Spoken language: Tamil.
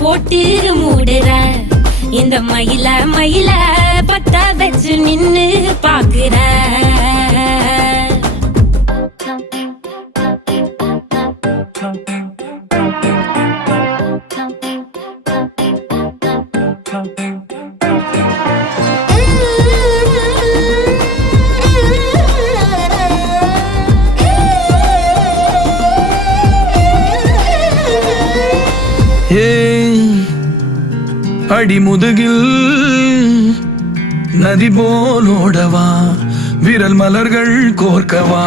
போட்டு மூடுற இந்த மயில மயில பத்த வச்சு நின்னு பாக்குற அடிமுதுகில் நதி போலோடவா விரல் மலர்கள் கோர்க்கவா